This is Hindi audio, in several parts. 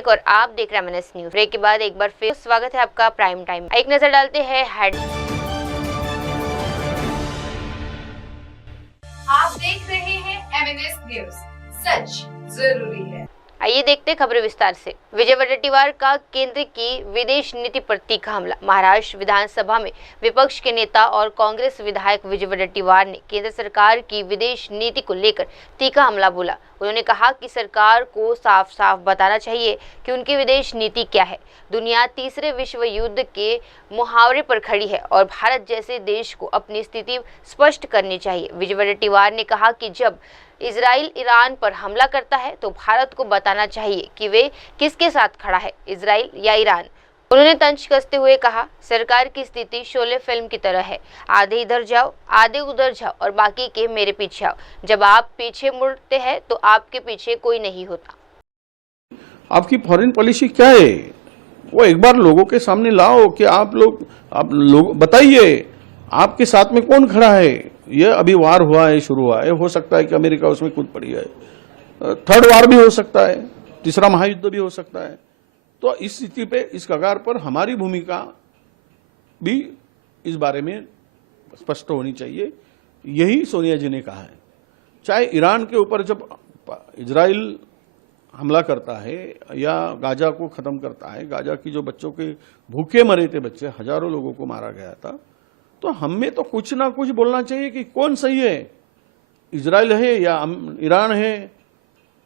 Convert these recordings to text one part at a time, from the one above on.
और आप देख रहे हैं MNS न्यूज। ब्रेक के बाद एक बार फिर स्वागत है आपका प्राइम टाइम। एक नजर डालते हैं हेड। आप देख रहे हैं MNS न्यूज, सच जरूरी है। आइए देखते हैं खबरें विस्तार से। विजय वडेट्टीवार का केंद्र की विदेश नीति पर तीखा हमला। महाराष्ट्र विधानसभा में विपक्ष के नेता और कांग्रेस विधायक विजय वडेट्टीवार ने केंद्र सरकार की विदेश नीति को लेकर तीखा हमला बोला। उन्होंने कहा कि सरकार को साफ साफ बताना चाहिए कि उनकी विदेश नीति क्या है। दुनिया तीसरे विश्व युद्ध के मुहावरे पर खड़ी है और भारत जैसे देश को अपनी स्थिति स्पष्ट करनी चाहिए। विजय वडेट्टीवार ने कहा कि जब इजराइल ईरान पर हमला करता है तो भारत को बताना चाहिए कि वे किसके साथ खड़ा है, इजराइल या ईरान। उन्होंने तंज कसते हुए कहा, सरकार की स्थिति शोले फिल्म की तरह है, आधे इधर जाओ आधे उधर जाओ और बाकी के मेरे पीछे आओ। जब आप पीछे मुड़ते हैं तो आपके पीछे कोई नहीं होता। आपकी फॉरेन पॉलिसी क्या है वो एक बार लोगों के सामने लाओ कि आप लोग बताइए आपके साथ में कौन खड़ा है। ये अभी वार हुआ है, शुरू हुआ है, हो सकता है कि अमेरिका उसमें कूद पड़ी है, थर्ड वार भी हो सकता है, तीसरा महायुद्ध भी हो सकता है। तो इस स्थिति पे, इस कगार पर हमारी भूमिका भी इस बारे में स्पष्ट होनी चाहिए। यही सोनिया जी ने कहा है। चाहे ईरान के ऊपर जब इजराइल हमला करता है या गाजा को खत्म करता है, गाजा की जो बच्चों के भूखे मरे थे बच्चे, हजारों लोगों को मारा गया था, तो हमें तो कुछ ना कुछ बोलना चाहिए कि कौन सही है, इजराइल है या ईरान है,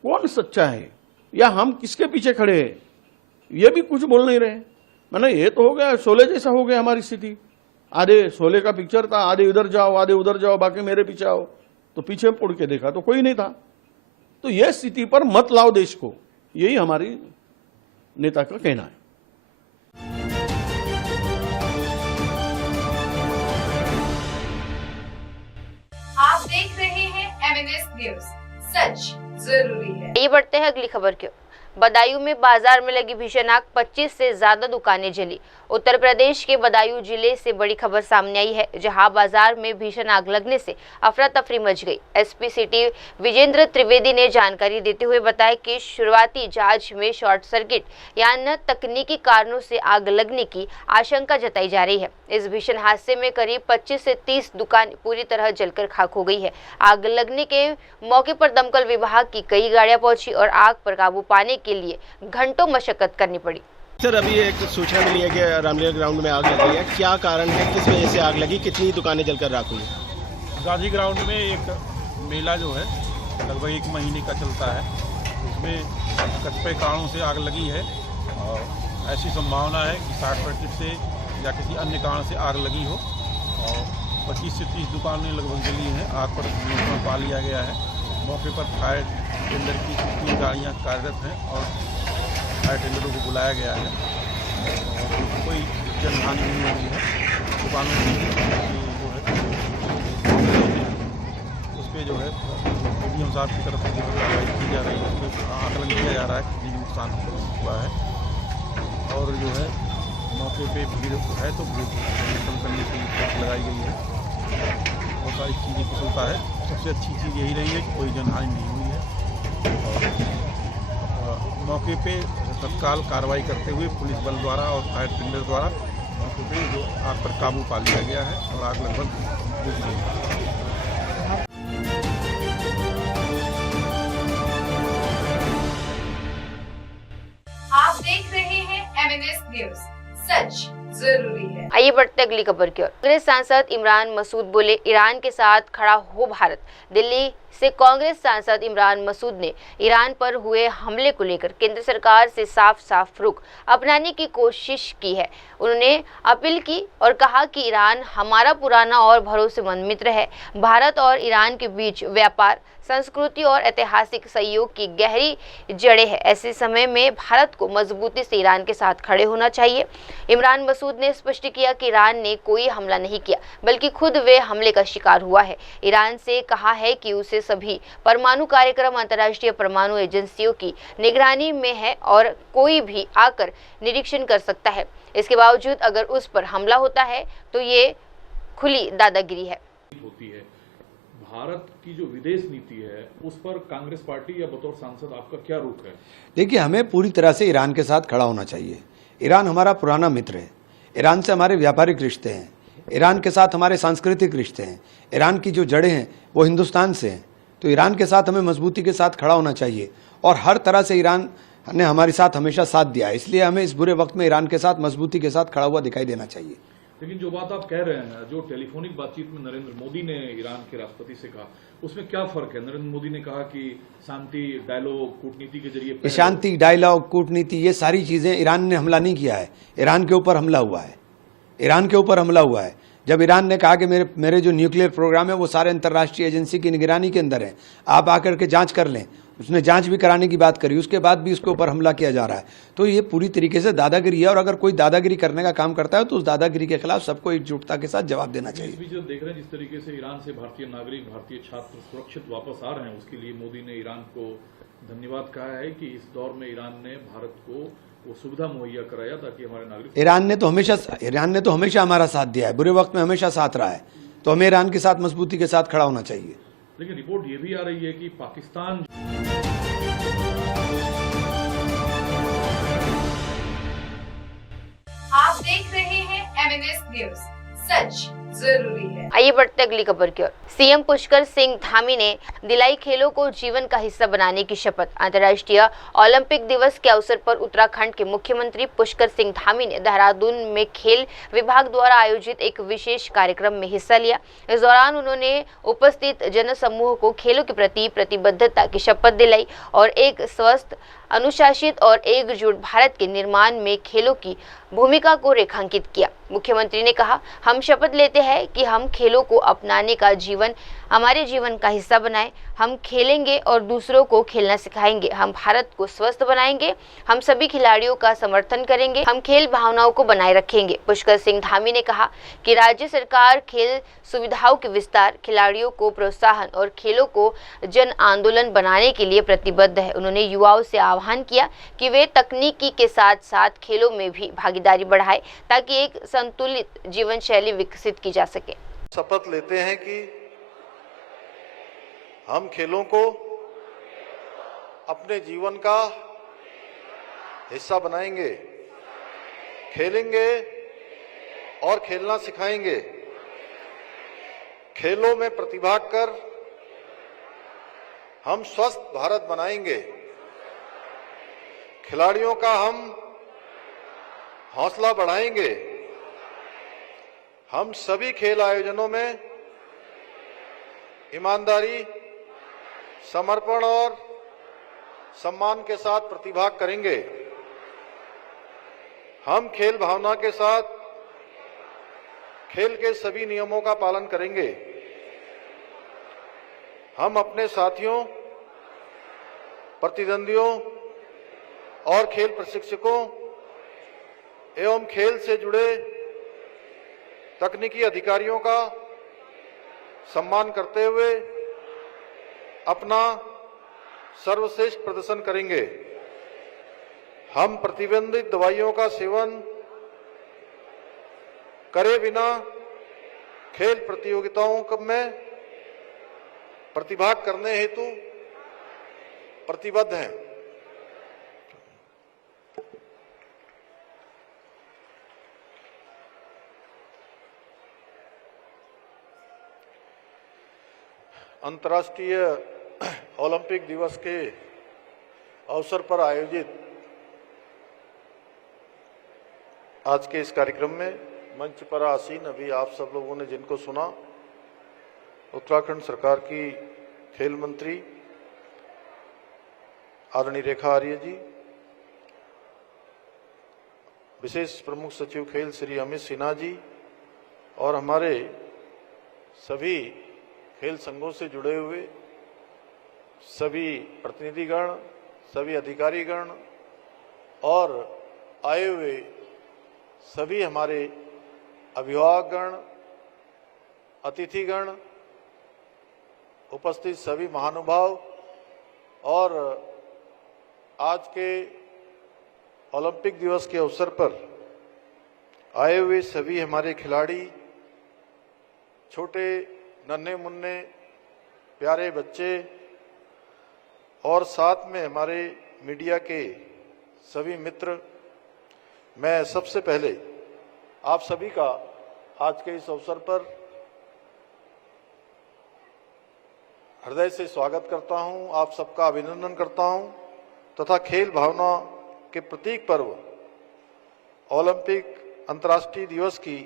कौन सच्चा है या हम किसके पीछे खड़े हैं। ये भी कुछ बोल नहीं रहे। मैंने ये तो हो गया शोले जैसा हो गया हमारी स्थिति। आधे शोले का पिक्चर था, आधे इधर जाओ आधे उधर जाओ बाकी मेरे पीछे आओ, तो पीछे मुड़ के देखा तो कोई नहीं था। तो यह स्थिति पर मत लाओ देश को, यही हमारी नेता का कहना है। आप देख रहे हैं MNS न्यूज, सच जरूरी है। ये बढ़ते हैं अगली खबर की। बदायूं में बाजार में लगी भीषण आग, 25 से ज्यादा दुकानें जली। उत्तर प्रदेश के बदायूं जिले से बड़ी खबर सामने आई है, जहां बाजार में भीषण आग लगने से अफरा तफरी मच गई। एसपी सिटी विजेंद्र त्रिवेदी ने जानकारी देते हुए बताया कि शुरुआती जांच में शॉर्ट सर्किट या अन्य तकनीकी कारणों से आग लगने की आशंका जताई जा रही है। इस भीषण हादसे में करीब 25 से 30 दुकान पूरी तरह जलकर खाक हो गई है। आग लगने के मौके पर दमकल विभाग की कई गाड़ियां पहुंची और आग पर काबू पाने के लिए घंटों मशक्कत करनी पड़ी। सर, अभी एक सूचना मिली है कि रामलीला ग्राउंड में आग लगी है। क्या कारण है, किस वजह से आग लगी, कितनी दुकानें जलकर राख हुई? गाजी ग्राउंड में एक मेला जो है लगभग 1 महीने का चलता है, उसमें कतिपय कारणों से आग लगी है और ऐसी संभावना है कि शॉर्ट सर्किट से या किसी अन्य कारण से आग लगी हो। और 25 से 30 दुकानें लगभग जली हैं। आग पर नियंत्रण पा लिया गया है। मौके पर फायर टेंडर की 3 गाड़ियाँ कार्यरत हैं और फायर टेंडरों को बुलाया गया है और कोई जनहानि नहीं हुई है। दुकानों की जो है उस पर जो है डीएम साहब की तरफ से कार्रवाई की जा रही है, उसमें आकलन किया जा रहा है कि नुकसान हुआ है। और जो है मौके पे भीड़ है तो भीड़ कम करने की कोशिश लगाई गई है। बहुत सारी चीज़ें कुशलता है। सबसे अच्छी चीज़ यही रही है कि कोई जनहानि नहीं हुई है। और मौके पे तत्काल कार्रवाई करते हुए पुलिस बल द्वारा और फायर टेंडर द्वारा मौके पे जो आग पर काबू पा लिया गया है और आग लगभग बुझ गई है। आप देख रहे हैं MNS न्यूज, सच जरूरी है। आइए बढ़ते अगली खबर की ओर। कांग्रेस सांसद इमरान मसूद बोले, ईरान के साथ खड़ा हो भारत। दिल्ली से कांग्रेस सांसद इमरान मसूद ने ईरान पर हुए हमले को लेकर केंद्र सरकार से साफ साफ रुख अपनाने की कोशिश की है। उन्होंने अपील की और कहा कि ईरान हमारा पुराना और भरोसेमंद मित्र है। भारत और ईरान के बीच व्यापार, संस्कृति और ऐतिहासिक सहयोग की गहरी जड़ें हैं। ऐसे समय में भारत को मजबूती से ईरान के साथ खड़े होना चाहिए। इमरान मसूद ने स्पष्ट किया कि ईरान ने कोई हमला नहीं किया, बल्कि खुद वे हमले का शिकार हुआ है। ईरान से कहा है कि उसे सभी परमाणु कार्यक्रम अंतर्राष्ट्रीय परमाणु एजेंसियों की निगरानी में है और कोई भी आकर निरीक्षण कर सकता है। इसके बावजूद अगर उस पर हमला होता है तो ये खुली दादागिरी है। भारत की जो विदेश नीति है उस पर कांग्रेस पार्टी या बतौर सांसद आपका क्या रुख है? देखिए, हमें पूरी तरह से ईरान के साथ खड़ा होना चाहिए। ईरान हमारा पुराना मित्र है, ईरान से हमारे व्यापारिक रिश्ते हैं, ईरान के साथ हमारे सांस्कृतिक रिश्ते हैं, ईरान की जो जड़ें हैं वो हिंदुस्तान से हैं। तो ईरान के साथ हमें मजबूती के साथ खड़ा होना चाहिए और हर तरह से ईरान ने हमारे साथ हमेशा साथ दिया है, इसलिए हमें इस बुरे वक्त में ईरान के साथ मजबूती के साथ खड़ा हुआ दिखाई देना चाहिए। लेकिन जो बात आप कह रहे हैं, जो टेलीफोनिक बातचीत में नरेंद्र मोदी ने ईरान के राष्ट्रपति से कहा, उसमें क्या फर्क है? नरेंद्र मोदी ने कहा कि शांति, डायलॉग, कूटनीति के जरिए शांति, डायलॉग, कूटनीति, ये सारी चीजें, ईरान ने हमला नहीं किया है, ईरान के ऊपर हमला हुआ है। ईरान के ऊपर हमला हुआ है जब ईरान ने कहा कि मेरे जो न्यूक्लियर प्रोग्राम है वो सारे अंतर्राष्ट्रीय एजेंसी की निगरानी के अंदर है, आप आकर के जांच कर लें। उसने जांच भी कराने की बात करी, उसके बाद भी उसके ऊपर हमला किया जा रहा है। तो ये पूरी तरीके से दादागिरी है और अगर कोई दादागिरी करने का काम करता है तो उस दादागिरी के खिलाफ सबको एकजुटता के साथ जवाब देना चाहिए। इस बीच जब देख रहे हैं जिस तरीके से ईरान से भारतीय नागरिक, भारतीय छात्र सुरक्षित वापस आ रहे हैं, उसके लिए मोदी ने ईरान को धन्यवाद कहा है कि इस दौर में ईरान ने भारत को वो सुविधा मुहैया कराया ताकि हमारे नागरिक। ईरान ने तो हमेशा हमारा साथ दिया है, बुरे वक्त में हमेशा साथ रहा है, तो हमें ईरान के साथ मजबूती के साथ खड़ा होना चाहिए। लेकिन रिपोर्ट ये भी आ रही है कि पाकिस्तान आप देख रहे हैं MNS न्यूज, सच जरूरी है। आइए बढ़ते अगली खबर की ओर। सीएम पुष्कर सिंह धामी ने दिलाई खेलों को जीवन का हिस्सा बनाने की शपथ। अंतर्राष्ट्रीय ओलंपिक दिवस के अवसर पर उत्तराखंड के मुख्यमंत्री पुष्कर सिंह धामी ने देहरादून में खेल विभाग द्वारा आयोजित एक विशेष कार्यक्रम में हिस्सा लिया। इस दौरान उन्होंने उपस्थित जनसमूह को खेलों के प्रति प्रतिबद्धता की शपथ दिलाई और एक स्वस्थ, अनुशासित और एकजुट भारत के निर्माण में खेलों की भूमिका को रेखांकित किया। मुख्यमंत्री ने कहा, हम शपथ लेते हैं कि हम खेलों को अपनाने का जीवन हमारे जीवन का हिस्सा बनाएं। हम खेलेंगे और दूसरों को खेलना सिखाएंगे। हम भारत को स्वस्थ बनाएंगे। हम सभी खिलाड़ियों का समर्थन करेंगे। हम खेल भावनाओं को बनाए रखेंगे। पुष्कर सिंह धामी ने कहा कि राज्य सरकार खेल सुविधाओं के विस्तार, खिलाड़ियों को प्रोत्साहन और खेलों को जन आंदोलन बनाने के लिए प्रतिबद्ध है। उन्होंने युवाओं से आह्वान किया कि वे तकनीकी के साथ साथ खेलों में भी भागीदारी बढ़ाएं ताकि एक संतुलित जीवन शैली विकसित की जा सके। शपथ लेते हैं कि हम खेलों को अपने जीवन का हिस्सा बनाएंगे, खेलेंगे और खेलना सिखाएंगे। खेलों में प्रतिभाग कर हम स्वस्थ भारत बनाएंगे। खिलाड़ियों का हम हौसला बढ़ाएंगे। हम सभी खेल आयोजनों में ईमानदारी, समर्पण और सम्मान के साथ प्रतिभाग करेंगे। हम खेल भावना के साथ खेल के सभी नियमों का पालन करेंगे। हम अपने साथियों, प्रतिद्वंदियों और खेल प्रशिक्षकों एवं खेल से जुड़े तकनीकी अधिकारियों का सम्मान करते हुए अपना सर्वश्रेष्ठ प्रदर्शन करेंगे। हम प्रतिबंधित दवाइयों का सेवन करे बिना खेल प्रतियोगिताओं में प्रतिभाग करने हेतु प्रतिबद्ध हैं। अंतर्राष्ट्रीय ओलंपिक दिवस के अवसर पर आयोजित आज के इस कार्यक्रम में मंच पर आसीन अभी आप सब लोगों ने जिनको सुना, उत्तराखंड सरकार की खेल मंत्री आदरणीय रेखा आर्य जी, विशेष प्रमुख सचिव खेल श्री अमित सिन्हा जी और हमारे सभी खेल संघों से जुड़े हुए सभी प्रतिनिधिगण, सभी अधिकारीगण और आए हुए सभी हमारे अभिभावकगण, अतिथिगण, उपस्थित सभी महानुभाव और आज के ओलंपिक दिवस के अवसर पर आए हुए सभी हमारे खिलाड़ी, छोटे नन्हे मुन्ने प्यारे बच्चे और साथ में हमारे मीडिया के सभी मित्र, मैं सबसे पहले आप सभी का आज के इस अवसर पर हृदय से स्वागत करता हूं, आप सबका अभिनंदन करता हूं तथा खेल भावना के प्रतीक पर्व ओलंपिक अंतर्राष्ट्रीय दिवस की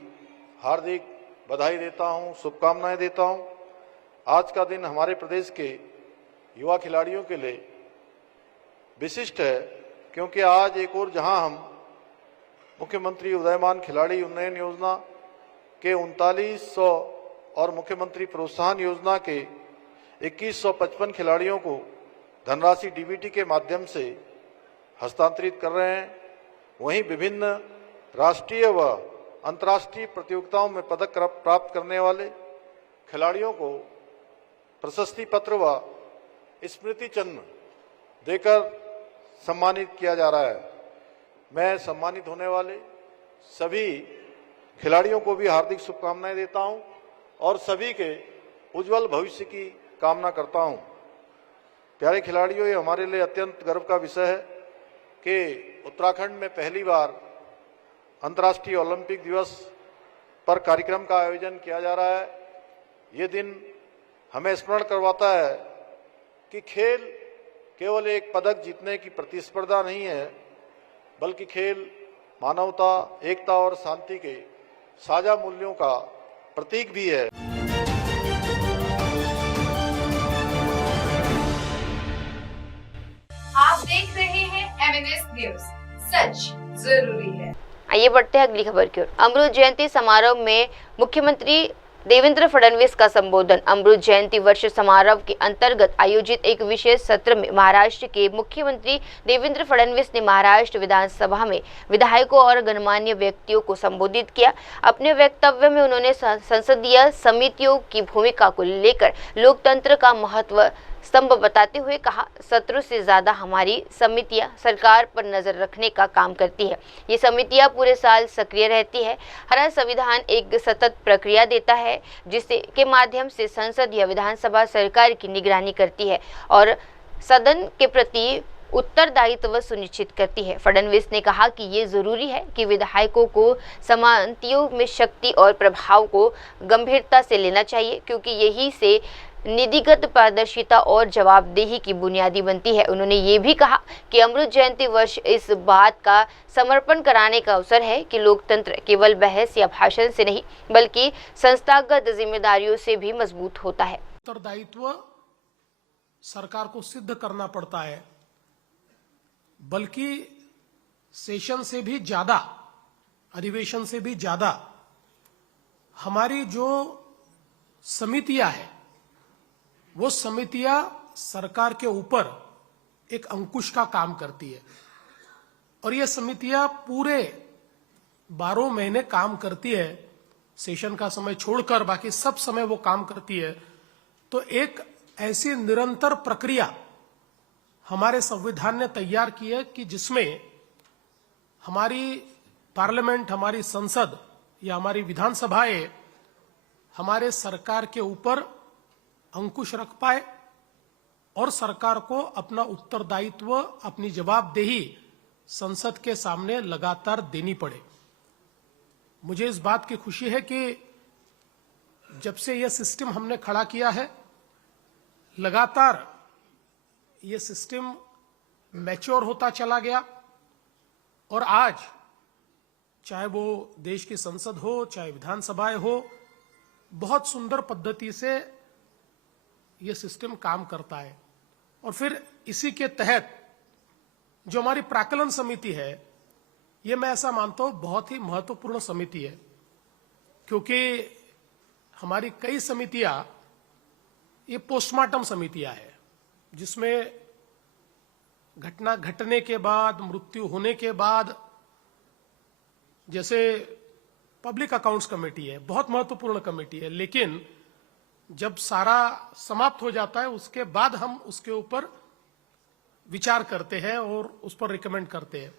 हार्दिक बधाई देता हूं, शुभकामनाएं देता हूं। आज का दिन हमारे प्रदेश के युवा खिलाड़ियों के लिए विशिष्ट है, क्योंकि आज एक और जहां हम मुख्यमंत्री उदयमान खिलाड़ी उन्नयन योजना के 3900 और मुख्यमंत्री प्रोत्साहन योजना के 2155 खिलाड़ियों को धनराशि डीबीटी के माध्यम से हस्तांतरित कर रहे हैं, वहीं विभिन्न राष्ट्रीय व अंतर्राष्ट्रीय प्रतियोगिताओं में पदक प्राप्त करने वाले खिलाड़ियों को प्रशस्ति पत्र व स्मृति चिन्ह देकर सम्मानित किया जा रहा है। मैं सम्मानित होने वाले सभी खिलाड़ियों को भी हार्दिक शुभकामनाएं देता हूं और सभी के उज्जवल भविष्य की कामना करता हूं। प्यारे खिलाड़ियों, ये हमारे लिए अत्यंत गर्व का विषय है कि उत्तराखंड में पहली बार अंतर्राष्ट्रीय ओलंपिक दिवस पर कार्यक्रम का आयोजन किया जा रहा है। ये दिन हमें स्मरण करवाता है कि खेल केवल एक पदक जीतने की प्रतिस्पर्धा नहीं है, बल्कि खेल मानवता, एकता और शांति के साझा मूल्यों का प्रतीक भी है। आप देख रहे हैं MNS न्यूज, सच जरूरी है। आइए बढ़ते हैं अगली खबर की ओर। अमृत जयंती समारोह में मुख्यमंत्री देवेंद्र फडणवीस का संबोधन। अमृत जयंती वर्ष समारोह के अंतर्गत आयोजित एक विशेष सत्र में महाराष्ट्र के मुख्यमंत्री देवेंद्र फडणवीस ने महाराष्ट्र विधानसभा में विधायकों और गणमान्य व्यक्तियों को संबोधित किया। अपने वक्तव्य में उन्होंने संसदीय समितियों की भूमिका को लेकर लोकतंत्र का महत्व स्तंभ बताते हुए कहा, सत्रों से ज्यादा हमारी समितियां सरकार पर नजर रखने का काम करती है। ये समितियां पूरे साल सक्रिय रहती है। हमारा संविधान एक सतत प्रक्रिया देता है, जिसके के माध्यम से संसद या विधानसभा सरकार की निगरानी करती है और सदन के प्रति उत्तरदायित्व सुनिश्चित करती है। फडणवीस ने कहा कि ये जरूरी है कि विधायकों को समितियों में शक्ति और प्रभाव को गंभीरता से लेना चाहिए, क्योंकि यही से नीतिगत पारदर्शिता और जवाबदेही की बुनियादी बनती है। उन्होंने ये भी कहा कि अमृत जयंती वर्ष इस बात का समर्पण कराने का अवसर है कि लोकतंत्र केवल बहस या भाषण से नहीं, बल्कि संस्थागत जिम्मेदारियों से भी मजबूत होता है। उत्तरदायित्व सरकार को सिद्ध करना पड़ता है, बल्कि सेशन से भी ज्यादा, अधिवेशन से भी ज्यादा हमारी जो समितियां हैं, वो समितियां सरकार के ऊपर एक अंकुश का काम करती है और ये समितियां पूरे 12 महीने काम करती है। सेशन का समय छोड़कर बाकी सब समय वो काम करती है। तो एक ऐसी निरंतर प्रक्रिया हमारे संविधान ने तैयार की है कि जिसमें हमारी पार्लियामेंट, हमारी संसद या हमारी विधानसभाएं हमारे सरकार के ऊपर अंकुश रख पाए और सरकार को अपना उत्तरदायित्व, अपनी जवाबदेही संसद के सामने लगातार देनी पड़े। मुझे इस बात की खुशी है कि जब से यह सिस्टम हमने खड़ा किया है, लगातार यह सिस्टम मैच्योर होता चला गया और आज चाहे वो देश की संसद हो, चाहे विधानसभाएं हो, बहुत सुंदर पद्धति से ये सिस्टम काम करता है। और फिर इसी के तहत जो हमारी प्राक्कलन समिति है, ये मैं ऐसा मानता हूं बहुत ही महत्वपूर्ण समिति है, क्योंकि हमारी कई समितियां ये पोस्टमार्टम समितियां हैं, जिसमें घटना घटने के बाद, मृत्यु होने के बाद, जैसे पब्लिक अकाउंट्स कमेटी है, बहुत महत्वपूर्ण कमेटी है, लेकिन जब सारा समाप्त हो जाता है उसके बाद हम उसके ऊपर विचार करते हैं और उस पर रिकमेंड करते हैं।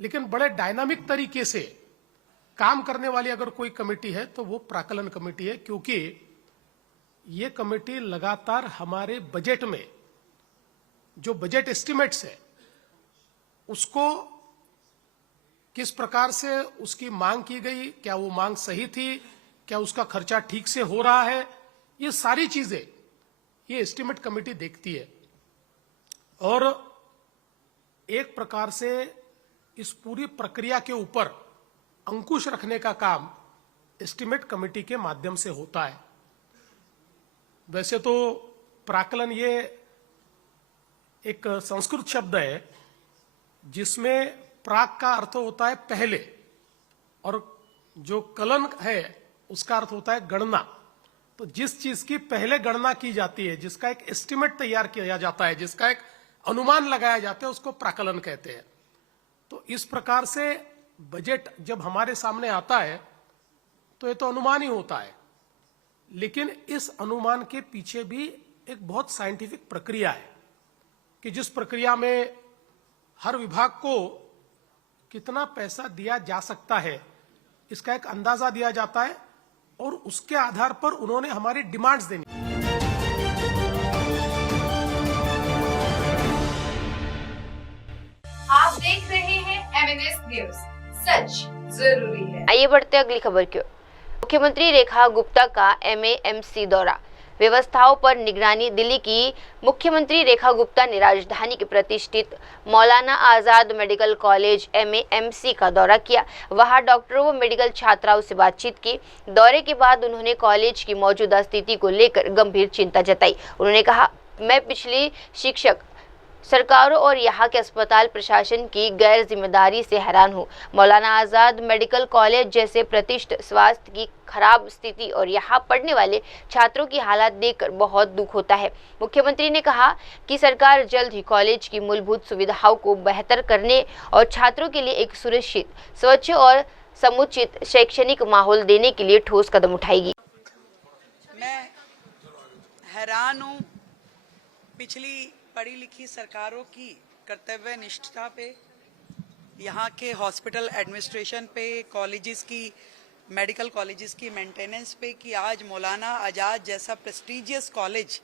लेकिन बड़े डायनामिक तरीके से काम करने वाली अगर कोई कमेटी है तो वो प्राक्कलन कमेटी है, क्योंकि ये कमेटी लगातार हमारे बजट में जो बजट एस्टिमेट्स है उसको किस प्रकार से उसकी मांग की गई, क्या वो मांग सही थी, क्या उसका खर्चा ठीक से हो रहा है, ये सारी चीजें ये एस्टिमेट कमेटी देखती है। और एक प्रकार से इस पूरी प्रक्रिया के ऊपर अंकुश रखने का काम एस्टिमेट कमेटी के माध्यम से होता है। वैसे तो प्राकलन ये एक संस्कृत शब्द है जिसमें प्राक का अर्थ होता है पहले और जो कलन है उसका अर्थ होता है गणना। तो जिस चीज की पहले गणना की जाती है, जिसका एक एस्टिमेट तैयार किया जाता है, जिसका एक अनुमान लगाया जाता है, उसको प्राकलन कहते हैं। तो इस प्रकार से बजट जब हमारे सामने आता है तो ये तो अनुमान ही होता है, लेकिन इस अनुमान के पीछे भी एक बहुत साइंटिफिक प्रक्रिया है कि जिस प्रक्रिया में हर विभाग को कितना पैसा दिया जा सकता है इसका एक अंदाजा दिया जाता है और उसके आधार पर उन्होंने हमारी डिमांड्स देनी। आप देख रहे हैं MNS न्यूज, सच जरूरी है। आइए बढ़ते अगली खबर की ओर। मुख्यमंत्री रेखा गुप्ता का MAMC दौरा, व्यवस्थाओं पर निगरानी। दिल्ली की मुख्यमंत्री रेखा गुप्ता ने राजधानी के प्रतिष्ठित Maulana Azad medical college MAMC का दौरा किया। वहां डॉक्टरों व मेडिकल छात्राओं से बातचीत की। दौरे के बाद उन्होंने कॉलेज की मौजूदा स्थिति को लेकर गंभीर चिंता जताई। उन्होंने कहा, मैं पिछली शिक्षक सरकारों और यहाँ के अस्पताल प्रशासन की गैर जिम्मेदारी से हैरान हूँ। मौलाना आजाद मेडिकल कॉलेज जैसे प्रतिष्ठित स्वास्थ्य की खराब स्थिति और यहाँ पढ़ने वाले छात्रों की हालत देखकर बहुत दुख होता है। मुख्यमंत्री ने कहा कि सरकार जल्द ही कॉलेज की मूलभूत सुविधाओं को बेहतर करने और छात्रों के लिए एक सुरक्षित, स्वच्छ और समुचित शैक्षणिक माहौल देने के लिए ठोस कदम उठाएगी। मैं हैरान हूँ पिछली पढ़ी लिखी सरकारों की कर्तव्य निष्ठा पे, यहाँ के हॉस्पिटल एडमिनिस्ट्रेशन पे, कॉलेजेस की, मेडिकल कॉलेजेस की मेंटेनेंस पे, कि आज मौलाना आजाद जैसा प्रेस्टीजियस कॉलेज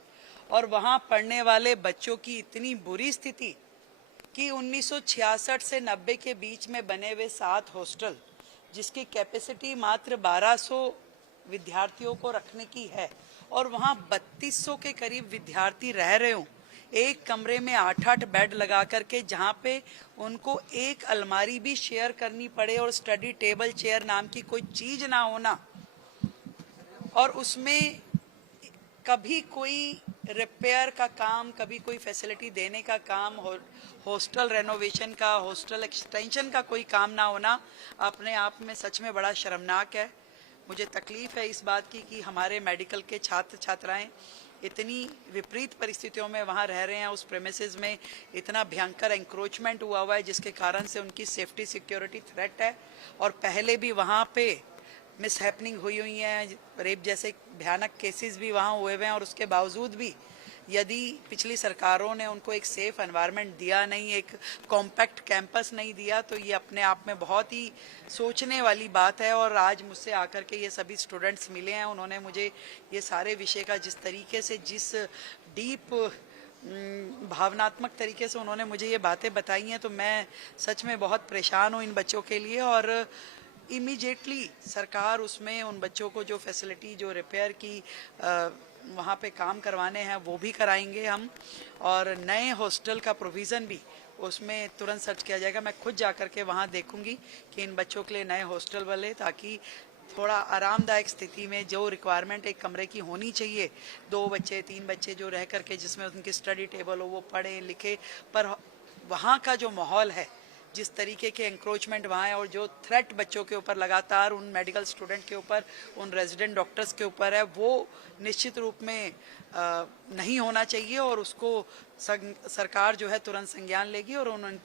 और वहाँ पढ़ने वाले बच्चों की इतनी बुरी स्थिति कि 1966 से 90 के बीच में बने हुए 7 हॉस्टल जिसकी कैपेसिटी मात्र 1200 विद्यार्थियों को रखने की है और वहाँ 3200 के करीब विद्यार्थी रह रहे हों, एक कमरे में 8-8 बेड लगा करके, जहाँ पे उनको एक अलमारी भी शेयर करनी पड़े और स्टडी टेबल चेयर नाम की कोई चीज ना होना, और उसमें कभी कोई रिपेयर का काम, कभी कोई फैसिलिटी देने का काम, हॉस्टल रेनोवेशन का, हॉस्टल एक्सटेंशन का कोई काम ना होना, अपने आप में सच में बड़ा शर्मनाक है। मुझे तकलीफ है इस बात की कि हमारे मेडिकल के छात्र छात्राएं इतनी विपरीत परिस्थितियों में वहाँ रह रहे हैं। उस प्रेमिसेस में इतना भयंकर एंक्रोचमेंट हुआ है जिसके कारण से उनकी सेफ्टी सिक्योरिटी थ्रेट है, और पहले भी वहाँ पे मिसहैपनिंग हुई हैं, रेप जैसे भयानक केसेस भी वहाँ हुए हैं, और उसके बावजूद भी यदि पिछली सरकारों ने उनको एक सेफ एनवायरनमेंट दिया नहीं, एक कॉम्पैक्ट कैंपस नहीं दिया, तो ये अपने आप में बहुत ही सोचने वाली बात है। और आज मुझसे आकर के ये सभी स्टूडेंट्स मिले हैं, उन्होंने मुझे ये सारे विषय का जिस तरीके से, जिस डीप भावनात्मक तरीके से उन्होंने मुझे ये बातें बताई हैं, तो मैं सच में बहुत परेशान हूँ इन बच्चों के लिए। और इमीडिएटली सरकार उसमें उन बच्चों को जो फैसिलिटी, जो रिपेयर की वहाँ पे काम करवाने हैं वो भी कराएंगे हम, और नए हॉस्टल का प्रोविज़न भी उसमें तुरंत सर्च किया जाएगा। मैं खुद जा कर के वहाँ देखूंगी कि इन बच्चों के लिए नए हॉस्टल वाले, ताकि थोड़ा आरामदायक स्थिति में जो रिक्वायरमेंट एक कमरे की होनी चाहिए, 2 बच्चे 3 बच्चे जो रह करके जिसमें उनकी स्टडी टेबल हो, वो पढ़ें लिखें, पर वहाँ का जो माहौल है, जिस तरीके के एंक्रोचमेंट वहाँ है और जो थ्रेट बच्चों के ऊपर लगातार, उन मेडिकल स्टूडेंट के ऊपर, उन रेजिडेंट डॉक्टर्स के ऊपर है, वो निश्चित रूप में नहीं होना चाहिए, और उसको सरकार जो है तुरंत संज्ञान लेगी। और उन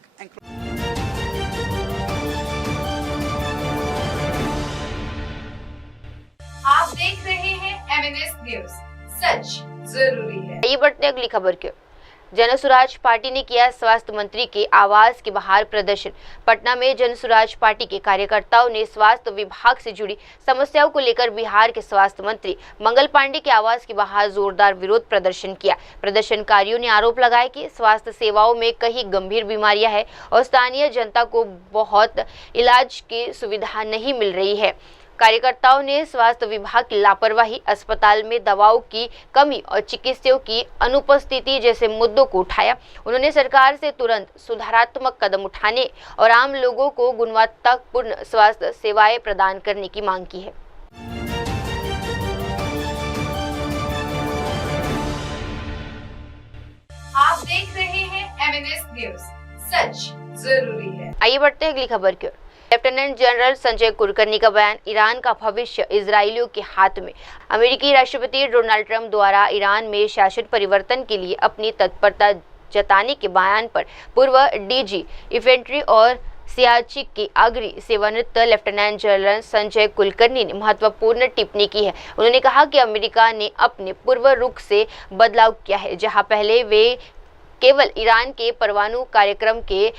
आप देख रहे हैं MNS न्यूज, सच जरूरी है। ये बढ़ते अगली खबर की ओर। जनसुराज पार्टी ने किया स्वास्थ्य मंत्री के आवास के बाहर प्रदर्शन। पटना में जनसुराज पार्टी के कार्यकर्ताओं ने स्वास्थ्य विभाग से जुड़ी समस्याओं को लेकर बिहार के स्वास्थ्य मंत्री मंगल पांडे के आवास के बाहर जोरदार विरोध प्रदर्शन किया। प्रदर्शनकारियों ने आरोप लगाया कि स्वास्थ्य सेवाओं में कई गंभीर बीमारियां हैं और स्थानीय जनता को बहुत इलाज की सुविधा नहीं मिल रही है। कार्यकर्ताओं ने स्वास्थ्य विभाग की लापरवाही, अस्पताल में दवाओं की कमी और चिकित्सकों की अनुपस्थिति जैसे मुद्दों को उठाया। उन्होंने सरकार से तुरंत सुधारात्मक कदम उठाने और आम लोगों को गुणवत्तापूर्ण स्वास्थ्य सेवाएं प्रदान करने की मांग की है। आप देख रहे हैं MNS न्यूज, सच जरूरी है। आइए बढ़ते हैं अगली खबर की ओर। लेफ्टिनेंट जनरल संजय कुलकर्णी का बयान, ईरान का भविष्य इजरायलियों के हाथ में। अमेरिकी राष्ट्रपति डोनाल्ड ट्रंप द्वारा ईरान में शासन परिवर्तन के लिए अपनी तत्परता जताने के बयान पर पूर्व डीजी इन्फेंट्री और सियाचिक के अग्रणी सेवानिवृत्त लेफ्टिनेंट जनरल संजय कुलकर्णी ने महत्वपूर्ण टिप्पणी की है। उन्होंने कहा कि अमेरिका ने अपने पूर्व रुख से बदलाव किया है, जहां पहले वे केवल ईरान के परमाणु कार्यक्रम के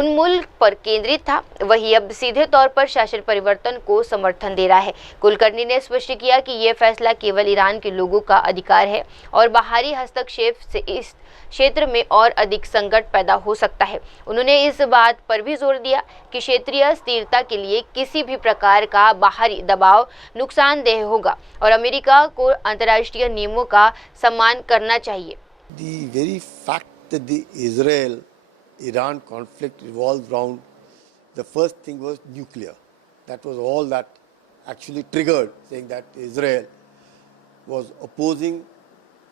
उन्मूलन पर केंद्रित था, वही अब सीधे तौर पर शासन परिवर्तन को समर्थन दे रहा है। कुलकर्णी ने स्पष्ट किया कि यह फैसला केवल ईरान के लोगों का अधिकार है और बाहरी हस्तक्षेप से इस क्षेत्र में और अधिक संकट पैदा हो सकता है। उन्होंने इस बात पर भी जोर दिया कि क्षेत्रीय स्थिरता के लिए किसी भी प्रकार का बाहरी दबाव नुकसानदेह होगा और अमेरिका को अंतर्राष्ट्रीय नियमों का सम्मान करना चाहिए। The very fact that the Israel-Iran conflict revolves around the first thing was nuclear. That was all that actually triggered, saying that Israel was opposing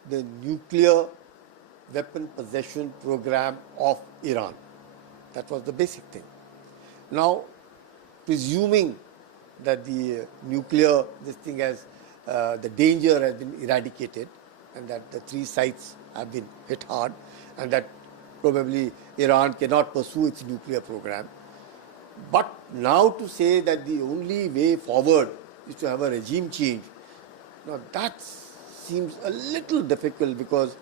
the nuclear weapon possession program of Iran. That was the basic thing. Now, presuming that the nuclear, the danger has been eradicated and that the 3 sites have been hit hard and that probably Iran cannot pursue its nuclear program. But now to say that the only way forward is to have a regime change, now that seems a little difficult because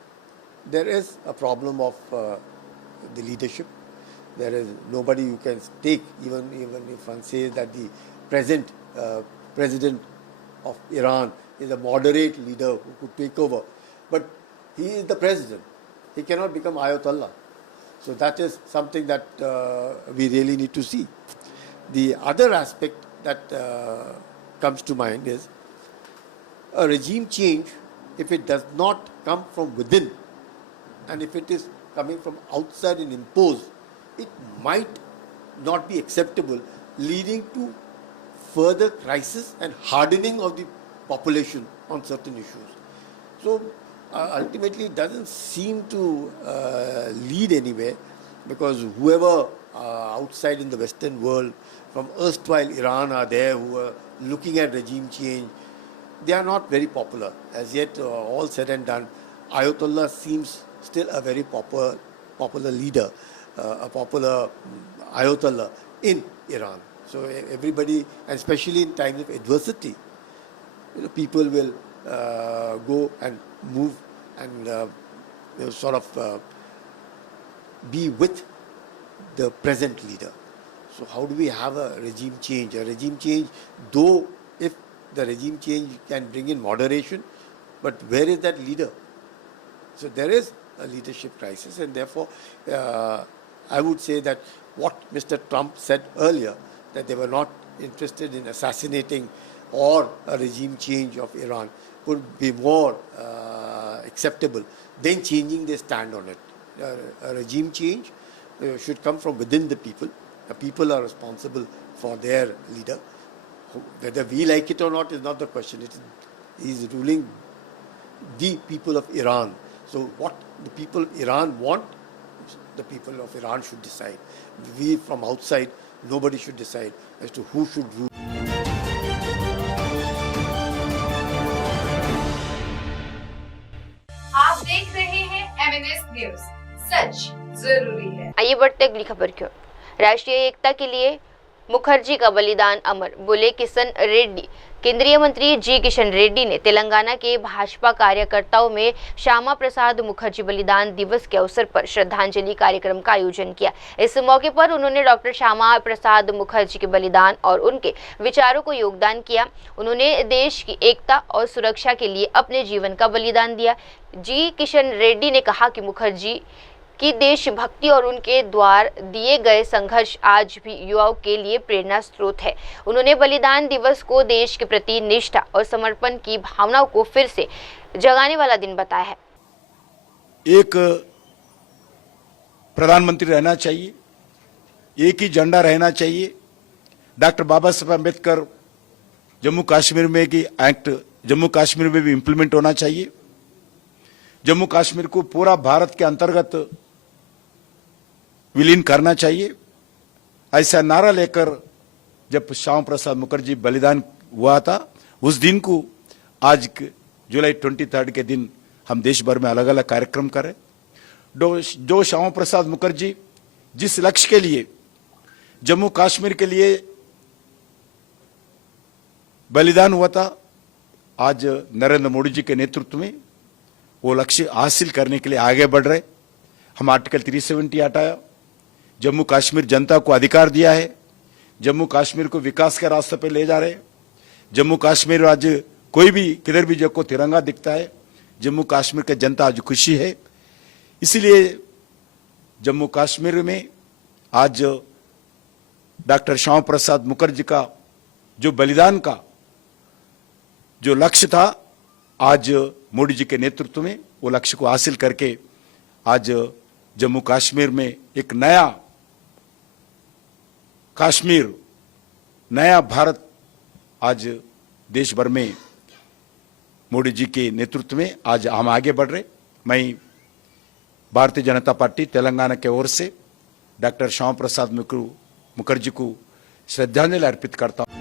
there is a problem of the leadership. There is nobody you can take, even if one says that the present president of Iran is a moderate leader who could take over. But he is the president. He cannot become Ayatollah. So that is something that we really need to see. The other aspect that comes to mind is a regime change, if it does not come from within and if it is coming from outside and imposed, it might not be acceptable, leading to further crisis and hardening of the population on certain issues. So ultimately it doesn't seem to lead anywhere, because whoever outside in the Western world from erstwhile Iran are there who are looking at regime change, they are not very popular. As yet, all said and done, Ayatollah seems still a very popular leader, a popular Ayatollah in Iran. So everybody, and especially in times of adversity, people will go and move and sort of be with the present leader. So how do we have a regime change? A regime change, though if the regime change can bring in moderation, but where is that leader? So there is a leadership crisis, and therefore I would say that what Mr. Trump said earlier, that they were not interested in assassinating or a regime change of Iran, would be more acceptable than changing their stand on it. A regime change should come from within the people. The people are responsible for their leader. Whether we like it or not is not the question. He is ruling the people of Iran. So what the people of Iran want, the people of Iran should decide. We from outside, nobody should decide as to who should rule. आप देख रहे हैं MNS न्यूज, सच जरूरी है। आइए बढ़ते अगली खबर की ओर। राष्ट्रीय एकता के लिए मुखर्जी का बलिदान अमर, बोले किशन रेड्डी। केंद्रीय मंत्री जी किशन रेड्डी ने तेलंगाना के भाजपा कार्यकर्ताओं में श्यामा प्रसाद मुखर्जी बलिदान दिवस के अवसर पर श्रद्धांजलि कार्यक्रम का आयोजन किया। इस मौके पर उन्होंने डॉक्टर श्यामा प्रसाद मुखर्जी के बलिदान और उनके विचारों को योगदान किया। उन्होंने देश की एकता और सुरक्षा के लिए अपने जीवन का बलिदान दिया। जी किशन रेड्डी ने कहा कि मुखर्जी की देशभक्ति और उनके द्वारा दिए गए संघर्ष आज भी युवाओं के लिए प्रेरणा स्रोत है। उन्होंने बलिदान दिवस को देश के प्रति निष्ठा और समर्पण की भावनाओं को फिर से जगाने वाला दिन बताया है। एक प्रधानमंत्री रहना चाहिए, एक ही झंडा रहना चाहिए। डॉक्टर बाबा साहब अम्बेडकर जम्मू कश्मीर में की एक्ट जम्मू कश्मीर में भी इंप्लीमेंट होना चाहिए। जम्मू कश्मीर को पूरा भारत के अंतर्गत विलीन करना चाहिए। ऐसा नारा लेकर जब श्यामा प्रसाद मुखर्जी बलिदान हुआ था, उस दिन को आज जुलाई 23 के दिन हम देश भर में अलग अलग कार्यक्रम करें। जो श्यामा प्रसाद मुखर्जी जिस लक्ष्य के लिए जम्मू कश्मीर के लिए बलिदान हुआ था, आज नरेंद्र मोदी जी के नेतृत्व में वो लक्ष्य हासिल करने के लिए आगे बढ़ रहे। हम आर्टिकल 370 हटाया, जम्मू कश्मीर जनता को अधिकार दिया है, जम्मू कश्मीर को विकास के रास्ते पे ले जा रहे। जम्मू कश्मीर आज कोई भी किधर भी जो को तिरंगा दिखता है, जम्मू कश्मीर की जनता आज खुशी है। इसलिए जम्मू कश्मीर में आज डॉक्टर श्यामा प्रसाद मुखर्जी का जो बलिदान का जो लक्ष्य था, आज मोदी जी के नेतृत्व में वो लक्ष्य को हासिल करके आज जम्मू कश्मीर में एक नया कश्मीर, नया भारत आज देश भर में मोदी जी के नेतृत्व में आज हम आगे बढ़ रहे। मैं भारतीय जनता पार्टी तेलंगाना की ओर से डॉक्टर श्यामा प्रसाद मुखर्जी को श्रद्धांजलि अर्पित करता हूं।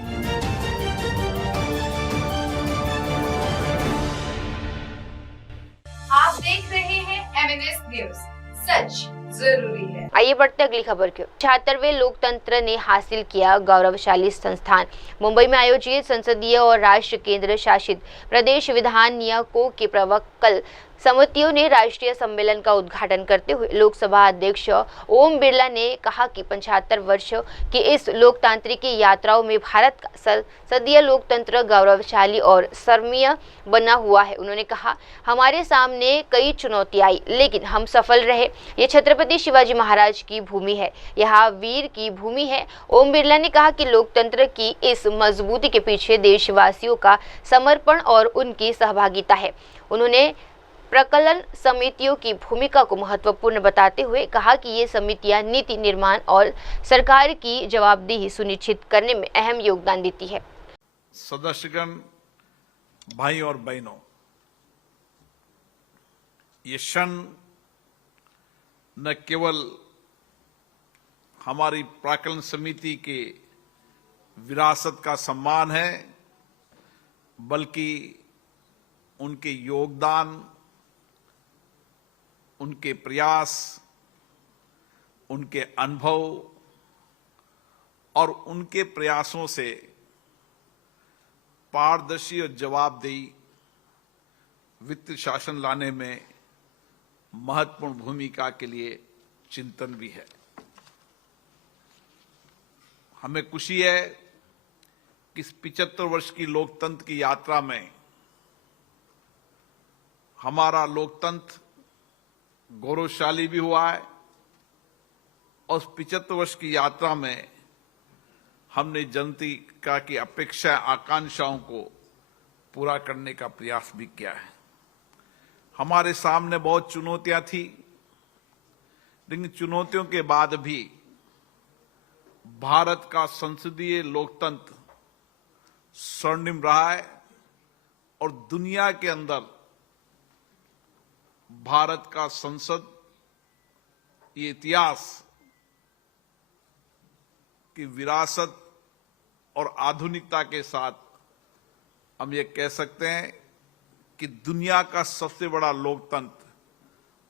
आप देख रहे हैं MNS न्यूज, सच जरूरी है। आइए बढ़ते अगली खबर की। 76वें लोकतंत्र ने हासिल किया गौरवशाली संस्थान। मुंबई में आयोजित संसदीय और राष्ट्र केंद्र शासित प्रदेश विधान नियामकों के प्रवक्कल समितियों ने राष्ट्रीय सम्मेलन का उद्घाटन करते हुए लोकसभा अध्यक्ष ओम बिरला ने कहा कि 75 वर्ष की इस लोकतांत्रिक यात्राओं में भारत का संसदीय लोकतंत्र गौरवशाली और सर्वनीय बना हुआ है। उन्होंने कहा, हमारे सामने कई चुनौतियां आई, लेकिन हम सफल रहे। ये छत्रपति शिवाजी महाराज की भूमि है, यहाँ वीर की भूमि है। ओम बिरला ने कहा कि लोकतंत्र की इस मजबूती के पीछे देशवासियों का समर्पण और उनकी सहभागिता है। उन्होंने प्रकलन समितियों की भूमिका को महत्वपूर्ण बताते हुए कहा कि ये समितियां नीति निर्माण और सरकार की जवाबदेही सुनिश्चित करने में अहम योगदान देती है। सदस्यगण, भाई और बहनों, ये क्षण न केवल हमारी प्राकलन समिति के विरासत का सम्मान है, बल्कि उनके योगदान, उनके प्रयास, उनके अनुभव और उनके प्रयासों से पारदर्शी और जवाबदेही वित्त शासन लाने में महत्वपूर्ण भूमिका के लिए चिंतन भी है। हमें खुशी है कि इस 75 वर्ष की लोकतंत्र की यात्रा में हमारा लोकतंत्र गौरवशाली भी हुआ है और 75 वर्ष की यात्रा में हमने जनता की अपेक्षा आकांक्षाओं को पूरा करने का प्रयास भी किया है। हमारे सामने बहुत चुनौतियां थी, लेकिन चुनौतियों के बाद भी भारत का संसदीय लोकतंत्र स्वर्णिम रहा है और दुनिया के अंदर भारत का संसद ये इतिहास की विरासत और आधुनिकता के साथ हम ये कह सकते हैं कि दुनिया का सबसे बड़ा लोकतंत्र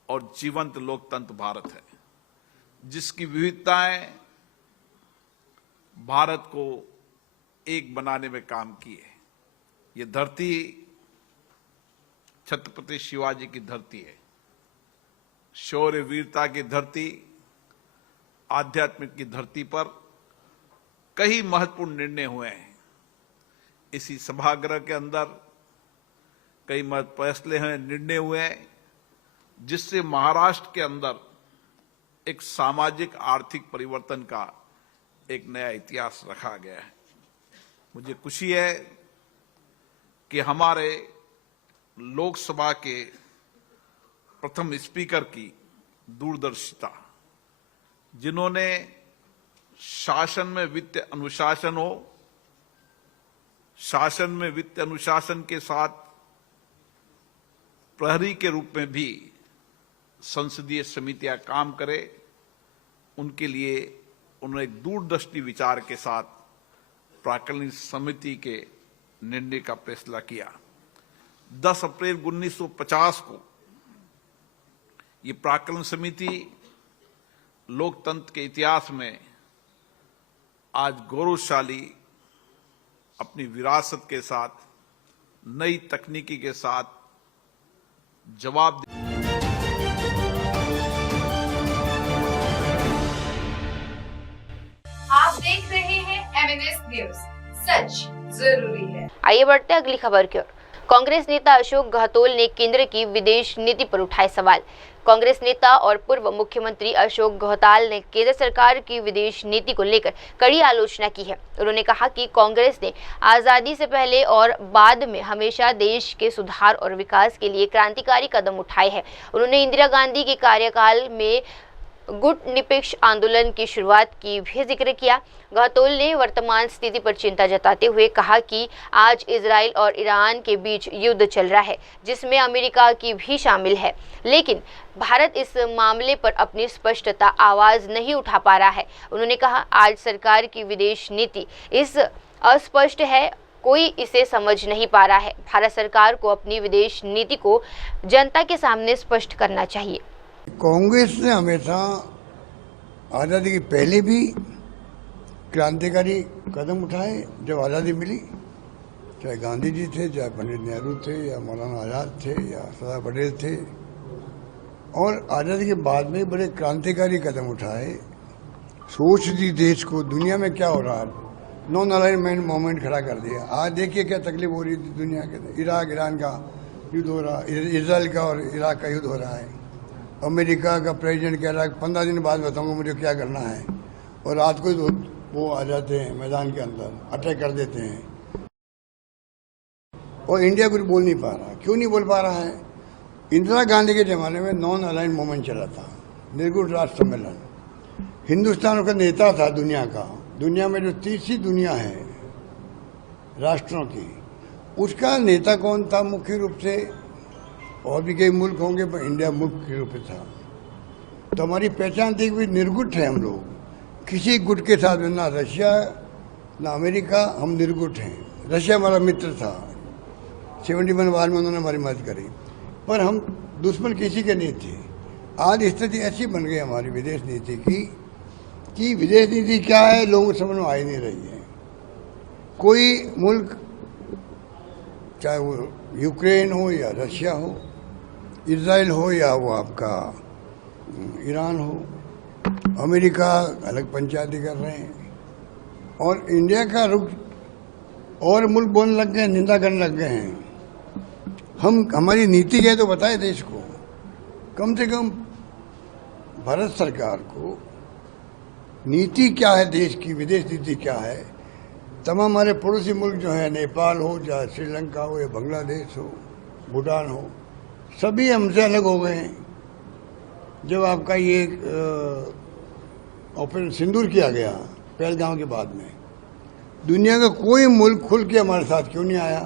और जीवंत लोकतंत्र भारत है, जिसकी विविधताएं भारत को एक बनाने में काम किए। ये धरती छत्रपति शिवाजी की धरती है, शौर्य वीरता की धरती, आध्यात्मिक की धरती पर कई महत्वपूर्ण निर्णय हुए हैं। इसी सभागृह के अंदर कई महत्वपूर्ण फैसले हैं, निर्णय हुए हैं, जिससे महाराष्ट्र के अंदर एक सामाजिक आर्थिक परिवर्तन का एक नया इतिहास रखा गया है। मुझे खुशी है कि हमारे लोकसभा के प्रथम स्पीकर की दूरदर्शिता, जिन्होंने शासन में वित्त अनुशासन हो, शासन में वित्त अनुशासन के साथ प्रहरी के रूप में भी संसदीय समितियां काम करे, उनके लिए उन्होंने एक दूरदृष्टि विचार के साथ प्राक्कलन समिति के निर्णय का फैसला किया। 10 अप्रैल 1950 को ये प्राक्कलन समिति लोकतंत्र के इतिहास में आज गौरवशाली अपनी विरासत के साथ, नई तकनीकी के साथ जवाब आप देख रहे हैं एमएनएस न्यूज, सच जरूरी है। आइए बढ़ते हैं अगली खबर की ओर। कांग्रेस नेता अशोक गहलोत ने केंद्र की विदेश नीति पर उठाए सवाल। कांग्रेस नेता और पूर्व मुख्यमंत्री अशोक गहलोत ने केंद्र सरकार की विदेश नीति को लेकर कड़ी आलोचना की है। उन्होंने कहा कि कांग्रेस ने आजादी से पहले और बाद में हमेशा देश के सुधार और विकास के लिए क्रांतिकारी कदम उठाए हैं। उन्होंने इंदिरा गांधी के कार्यकाल में गुट निरपेक्ष आंदोलन की शुरुआत की भी जिक्र किया। गहलोत ने वर्तमान स्थिति पर चिंता जताते हुए कहा कि आज इजराइल और ईरान के बीच युद्ध चल रहा है, जिसमें अमेरिका की भी शामिल है, लेकिन भारत इस मामले पर अपनी स्पष्टता आवाज नहीं उठा पा रहा है। उन्होंने कहा, आज सरकार की विदेश नीति इस अस्पष्ट है, कोई इसे समझ नहीं पा रहा है। भारत सरकार को अपनी विदेश नीति को जनता के सामने स्पष्ट करना चाहिए। कांग्रेस ने हमेशा आज़ादी के पहले भी क्रांतिकारी कदम उठाए। जब आज़ादी मिली, चाहे गांधी जी थे, चाहे पंडित नेहरू थे, या मौलाना आज़ाद थे, या सरदार पटेल थे, और आज़ादी के बाद में बड़े क्रांतिकारी कदम उठाए। सोच दी देश को, दुनिया में क्या हो रहा है, नॉन अलाइनमेंट मूवमेंट खड़ा कर दिया। आज देखिए क्या तकलीफ हो रही थी दुनिया के, इराक ईरान का युद्ध हो रहा है, इजराइल का और इराक का युद्ध हो रहा है। अमेरिका का प्रेसिडेंट कह रहा है 15 दिन बाद बताऊंगा मुझे क्या करना है, और रात को वो आ जाते हैं मैदान के अंदर, अटैक कर देते हैं, और इंडिया कुछ बोल नहीं पा रहा। क्यों नहीं बोल पा रहा है? इंदिरा गांधी के ज़माने में नॉन अलाइन मूवमेंट चला था, निर्गुट राष्ट्र सम्मेलन। हिंदुस्तान का नेता था दुनिया का, दुनिया में जो तीसरी दुनिया है राष्ट्रों की, उसका नेता कौन था मुख्य रूप से? और भी कई मुल्क होंगे, पर इंडिया मुख्य रूप से था। तो हमारी पहचान थी कि निर्गुट है हम लोग, किसी गुट के साथ में, ना रशिया ना अमेरिका, हम निर्गुट हैं। रशिया हमारा मित्र था, 71 वार में उन्होंने हमारी मदद करी, पर हम दुश्मन किसी के नहीं थे। आज स्थिति ऐसी बन गई हमारी विदेश नीति की कि विदेश नीति क्या है लोगों को समझ में आ ही नहीं रही है। कोई मुल्क, चाहे वो यूक्रेन हो या रशिया हो, इजराइल हो या वो आपका ईरान हो, अमेरिका अलग पंचायती कर रहे हैं, और इंडिया का रुख और मुल्क बोलने लग गए, निंदा करने लग गए हैं। हमारी नीति क्या है तो बताए देश को, कम से कम भारत सरकार को नीति क्या है देश की, विदेश नीति क्या है। तमाम हमारे पड़ोसी मुल्क जो है, नेपाल हो, चाहे श्रीलंका हो, या बांग्लादेश हो, भूटान हो, सभी हमसे अलग हो गए हैं। जब आपका ये ऑपरेशन सिंदूर किया गया पहलगाम के बाद में, दुनिया का कोई मुल्क खुल के हमारे साथ क्यों नहीं आया?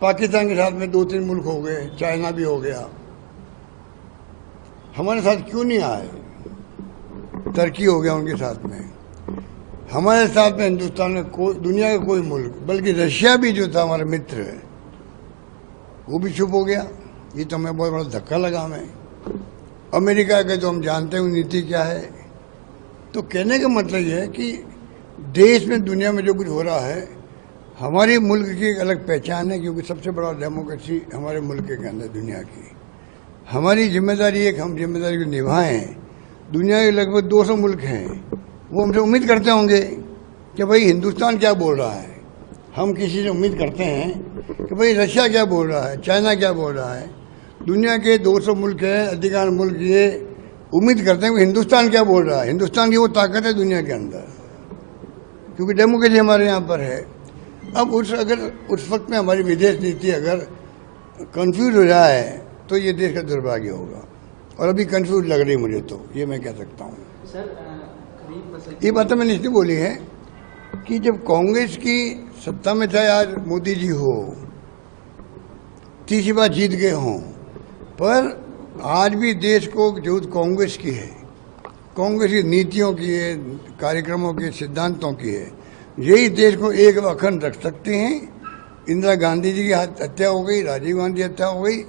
पाकिस्तान के साथ में 2-3 मुल्क हो गए, चाइना भी हो गया, हमारे साथ क्यों नहीं आए? तुर्की हो गया उनके साथ में, हमारे साथ में हिंदुस्तान में कोई, दुनिया का कोई मुल्क, बल्कि रशिया भी जो था हमारा मित्र है, वो भी चुप हो गया। ये तो हमें बहुत बड़ा धक्का लगा हमें। अमेरिका का जो हम जानते हैं नीति क्या है, तो कहने का मतलब ये है कि देश में दुनिया में जो कुछ हो रहा है, हमारे मुल्क की एक अलग पहचान है, क्योंकि सबसे बड़ा डेमोक्रेसी हमारे मुल्क के अंदर दुनिया की। हमारी जिम्मेदारी है कि हम जिम्मेदारी को निभाएं। दुनिया के लगभग 200 मुल्क हैं, वो हमसे उम्मीद करते होंगे कि भाई हिंदुस्तान क्या बोल रहा है। हम किसी से उम्मीद करते हैं कि भाई रशिया क्या बोल रहा है, चाइना क्या बोल रहा है। दुनिया के 200 मुल्क हैं, अधिकांश मुल्क ये उम्मीद करते हैं कि हिंदुस्तान क्या बोल रहा है। हिंदुस्तान की वो ताकत है दुनिया के अंदर, क्योंकि डेमोक्रेसी हमारे यहाँ पर है। अब उस वक्त में हमारी विदेश नीति अगर कंफ्यूज हो जाए तो ये देश का दुर्भाग्य होगा, और अभी कंफ्यूज लग रही मुझे, तो ये मैं कह सकता हूँ। ये बात मैंने इसलिए बोली है कि जब कांग्रेस की सत्ता में चाहे आज मोदी जी हो, तीसरी बार जीत गए हों, पर आज भी देश को जरूरत कांग्रेस की है, कांग्रेस की नीतियों की है, कार्यक्रमों के सिद्धांतों की है। यही देश को एक अखंड रख सकते हैं। इंदिरा गांधी जी की हत्या हो गई, राजीव गांधी हत्या हो गई,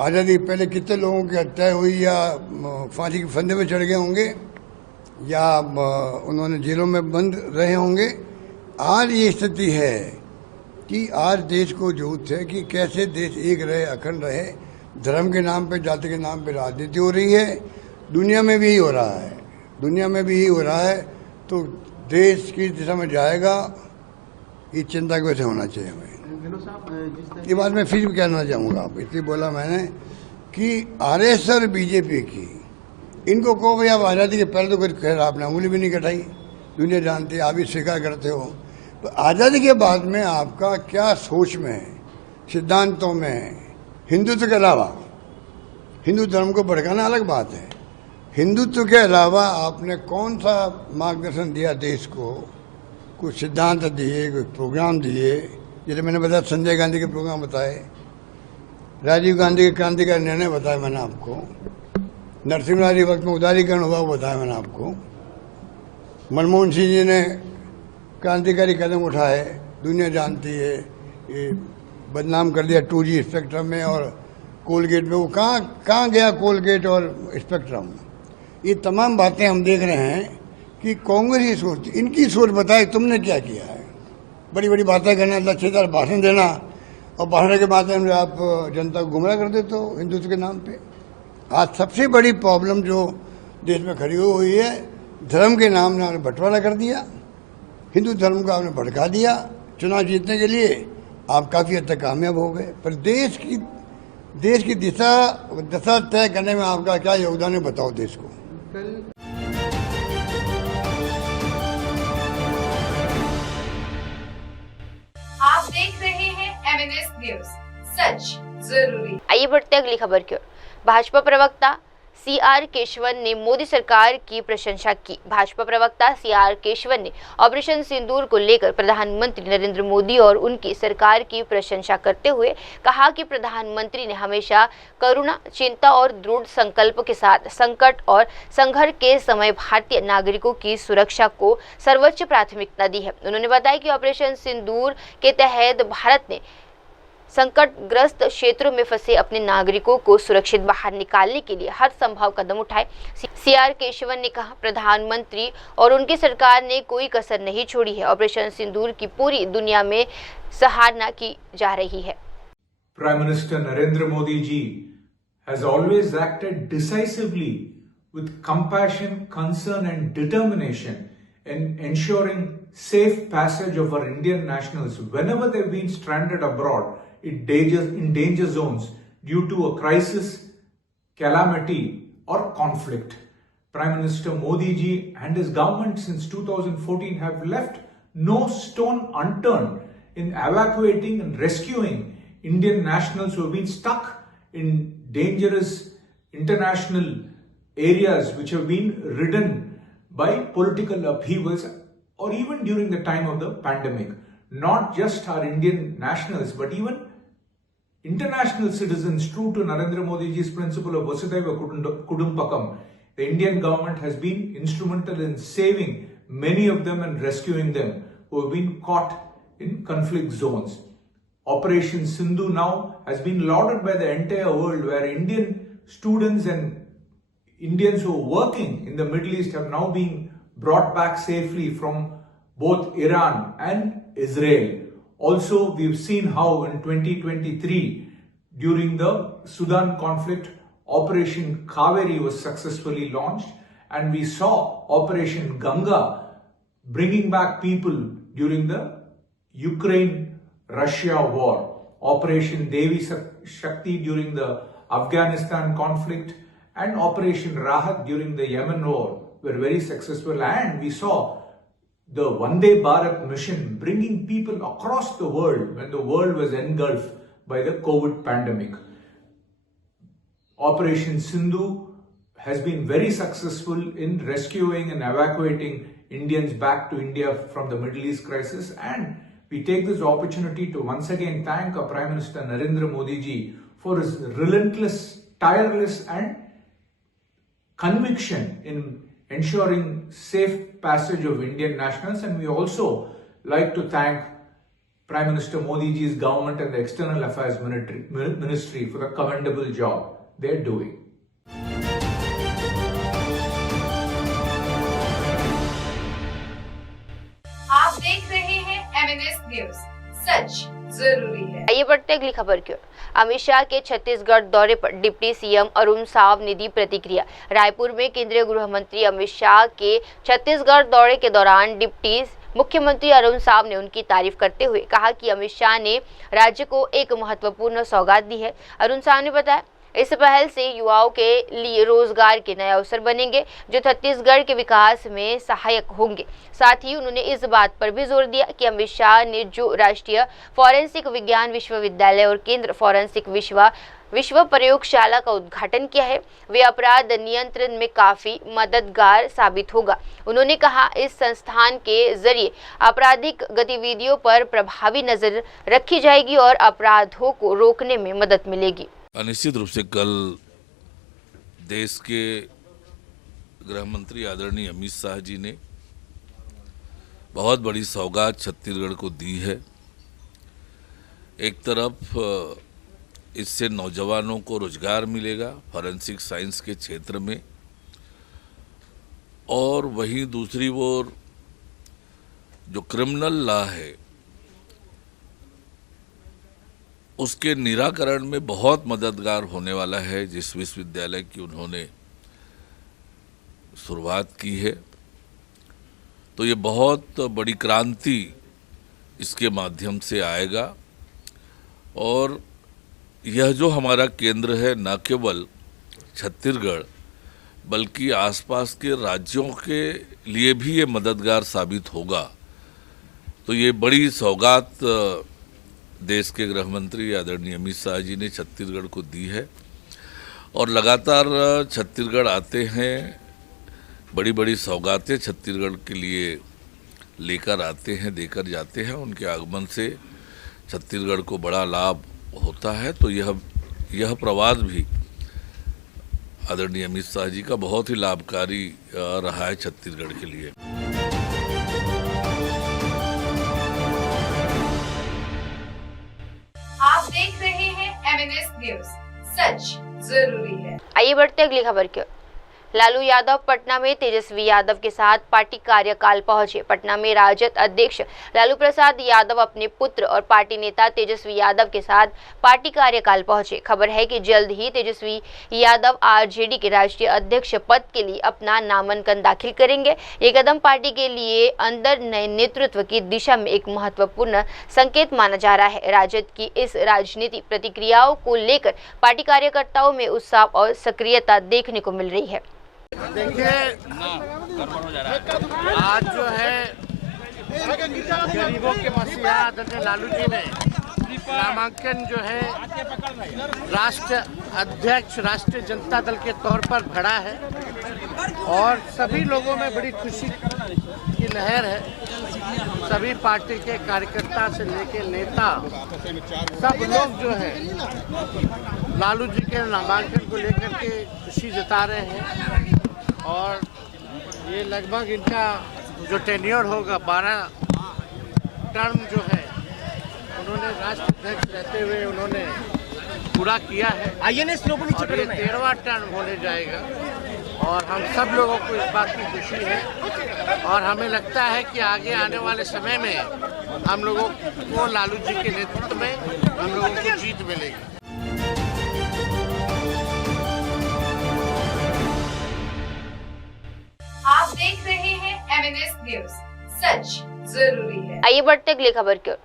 आज़ादी पहले कितने लोगों की हत्या हुई, या फांसी के फंदे में चढ़ गए होंगे, या उन्होंने जेलों में बंद रहे होंगे। आज ये स्थिति है कि आज देश को जरूरत है कि कैसे देश एक रहे, अखंड रहे। धर्म के नाम पे, जाति के नाम पे राजनीति हो रही है, दुनिया में भी यही हो रहा है, दुनिया में भी यही हो रहा है। तो देश किस दिशा में जाएगा, ये चिंता की वजह से होना चाहिए हमें। ये बात मैं फिर भी कहना चाहूँगा, इसलिए बोला मैंने कि आरएसएस और बीजेपी की, इनको कहो भाई आप आज़ादी के पहले तो कुछ खैर आपने उंगली भी नहीं कटाई, दुनिया जानती है, आप भी स्वीकार करते हो। तो आज़ादी के बाद में आपका क्या सोच में है, सिद्धांतों में, हिंदुत्व के अलावा, हिंदू धर्म को भड़काना अलग बात है, हिंदुत्व के अलावा आपने कौन सा मार्गदर्शन दिया देश को, कुछ सिद्धांत दिए, कुछ प्रोग्राम दिए। जैसे मैंने बताया संजय गांधी के प्रोग्राम बताए, राजीव गांधी के क्रांतिकारी निर्णय बताया मैंने आपको, नरसिम्हा जी वक्त में उदारीकरण हुआ वो बताया मैंने आपको, मनमोहन सिंह जी ने क्रांतिकारी कदम उठाए, दुनिया जानती है, ये बदनाम कर दिया 2G स्पेक्ट्रम में, और कोलगेट में वो कहाँ गया कोलगेट और स्पेक्ट्रम। ये तमाम बातें हम देख रहे हैं कि कांग्रेस ही सोचती, इनकी सोच बताए तुमने क्या किया है। बड़ी बड़ी बातें करना, लच्छेदार भाषण देना, और भाषण के माध्यम से आप जनता को गुमराह कर देते हो हिंदुत्व के नाम पे। आज सबसे बड़ी प्रॉब्लम जो देश में खड़ी हुई है, धर्म के नाम ने आपने बंटवारा कर दिया, हिंदू धर्म को आपने भड़का दिया। चुनाव जीतने के लिए आप काफ़ी हद तक कामयाब हो गए, पर देश की दशा तय करने में आपका क्या योगदान है, बताओ देश को। आप देख रहे हैं MNS न्यूज, सच जरूरी। आइए बढ़ते अगली खबर की ओर। भाजपा प्रवक्ता CR केशवन ने मोदी सरकार की प्रशंसा की। भाजपा प्रवक्ता CR केशवन ने ऑपरेशन सिंदूर को लेकर प्रधानमंत्री नरेंद्र मोदी और उनकी सरकार की प्रशंसा करते हुए कहा कि प्रधानमंत्री ने हमेशा करुणा, चिंता और दृढ़ संकल्प के साथ संकट और संघर्ष के समय भारतीय नागरिकों की सुरक्षा को सर्वोच्च प्राथमिकता दी है। उन्होंने बताया कि ऑपरेशन सिंदूर के तहत भारत ने संकटग्रस्त क्षेत्रों में फंसे अपने नागरिकों को सुरक्षित बाहर निकालने के लिए हर संभव कदम उठाए। CR केशवन ने कहा, प्रधानमंत्री और उनकी सरकार ने कोई कसर नहीं छोड़ी है। ऑपरेशन सिंदूर की पूरी दुनिया में सराहना की जा रही है। Prime Minister Narendra Modi ji has always acted decisively with compassion, concern and determination in ensuring safe passage of our Indian nationals whenever they've been stranded abroad in danger zones due to a crisis, calamity or conflict. Prime Minister Modi ji and his government since 2014 have left no stone unturned in evacuating and rescuing Indian nationals who have been stuck in dangerous international areas which have been ridden by political upheavals or even during the time of the pandemic. Not just our Indian nationals but even international citizens, true to Narendra Modi ji's principle of Vasudhaiva Kudumbakam. The Indian government has been instrumental in saving many of them and rescuing them who have been caught in conflict zones. Operation Sindhu now has been lauded by the entire world, where Indian students and Indians who are working in the Middle East have now been brought back safely from both Iran and Israel. Also, we've seen how in 2023, during the Sudan conflict, Operation Kaveri was successfully launched, and we saw Operation Ganga bringing back people during the Ukraine-Russia war, Operation Devi Shakti during the Afghanistan conflict, and Operation Rahat during the Yemen war were very successful, and we saw the Vande Bharat mission bringing people across the world when the world was engulfed by the COVID pandemic. Operation Sindhu has been very successful in rescuing and evacuating Indians back to India from the Middle East crisis, and we take this opportunity to once again thank our Prime Minister Narendra Modi ji for his relentless, tireless and conviction in ensuring safe passage of Indian nationals. And we also like to thank Prime Minister Modi ji's government and the External Affairs Ministry for the commendable job they're doing. आप देख रहे हैं MNS न्यूज, सच जरूरी है। आइए बढ़ते अगली खबर की ओर। अमित शाह के छत्तीसगढ़ दौरे पर डिप्टी सीएम अरुण साव ने दी प्रतिक्रिया। रायपुर में केंद्रीय गृह मंत्री अमित शाह के छत्तीसगढ़ दौरे के दौरान डिप्टी मुख्यमंत्री अरुण साव ने उनकी तारीफ करते हुए कहा कि अमित शाह ने राज्य को एक महत्वपूर्ण सौगात दी है। अरुण साव ने बताया, इस पहल से युवाओं के लिए रोजगार के नए अवसर बनेंगे जो छत्तीसगढ़ के विकास में सहायक होंगे। साथ ही उन्होंने इस बात पर भी जोर दिया कि अमित शाह ने जो राष्ट्रीय फॉरेंसिक विज्ञान विश्वविद्यालय और केंद्र फॉरेंसिक विश्व प्रयोगशाला का उद्घाटन किया है, वे अपराध नियंत्रण में काफी मददगार साबित होगा। उन्होंने कहा, इस संस्थान के जरिए आपराधिक गतिविधियों पर प्रभावी नजर रखी जाएगी और अपराधों को रोकने में मदद मिलेगी। निश्चित रूप से कल देश के गृह मंत्री आदरणीय अमित शाह जी ने बहुत बड़ी सौगात छत्तीसगढ़ को दी है। एक तरफ इससे नौजवानों को रोजगार मिलेगा फॉरेंसिक साइंस के क्षेत्र में, और वहीं दूसरी ओर जो क्रिमिनल लॉ है उसके निराकरण में बहुत मददगार होने वाला है। जिस विश्वविद्यालय की उन्होंने शुरुआत की है, तो ये बहुत बड़ी क्रांति इसके माध्यम से आएगा। और यह जो हमारा केंद्र है न केवल छत्तीसगढ़ बल्कि आसपास के राज्यों के लिए भी ये मददगार साबित होगा। तो ये बड़ी सौगात देश के गृह मंत्री आदरणीय अमित शाह जी ने छत्तीसगढ़ को दी है, और लगातार छत्तीसगढ़ आते हैं, बड़ी बड़ी सौगातें छत्तीसगढ़ के लिए लेकर आते हैं, देकर जाते हैं। उनके आगमन से छत्तीसगढ़ को बड़ा लाभ होता है। तो यह प्रवास भी आदरणीय अमित शाह जी का बहुत ही लाभकारी रहा है छत्तीसगढ़ के लिए। आप देख रहे हैं MNS न्यूज, सच जरूरी है। आइए बढ़ते अगली खबर की ओर। लालू यादव पटना में तेजस्वी यादव के साथ पार्टी कार्यकाल पहुंचे। पटना में राजद अध्यक्ष लालू प्रसाद यादव अपने पुत्र और पार्टी नेता तेजस्वी यादव के साथ पार्टी कार्यकाल पहुंचे। खबर है कि जल्द ही तेजस्वी यादव आरजेडी के राष्ट्रीय अध्यक्ष पद के लिए अपना नामांकन दाखिल करेंगे। ये कदम पार्टी के लिए अंदर नए नेतृत्व की दिशा में एक महत्वपूर्ण संकेत माना जा रहा है। राजद की इस राजनीतिक प्रतिक्रियाओं को लेकर पार्टी कार्यकर्ताओं में उत्साह और सक्रियता देखने को मिल रही है। देखिए, आज जो है गरीबों के मसीहा आदरणीय लालू जी ने नामांकन जो है राष्ट्र अध्यक्ष राष्ट्रीय जनता दल के तौर पर भरा है, और सभी लोगों में बड़ी खुशी की लहर है। सभी पार्टी के कार्यकर्ता से लेकर नेता, सब लोग जो है लालू जी के नामांकन को लेकर के खुशी जता रहे हैं। और ये लगभग इनका जो टेन्योर होगा 12 टर्म जो है उन्होंने राष्ट्राध्यक्ष रहते हुए उन्होंने पूरा किया है। और ये 13वां टर्म होने जाएगा। और हम सब लोगों को इस बात की खुशी है और हमें लगता है कि आगे आने वाले समय में हम लोगों को लालू जी के नेतृत्व में हम लोगों को जीत मिलेगी। आप देख रहे हैं MNS न्यूज, सच जरूरी है। आइए बढ़ते अगली खबर की ओर।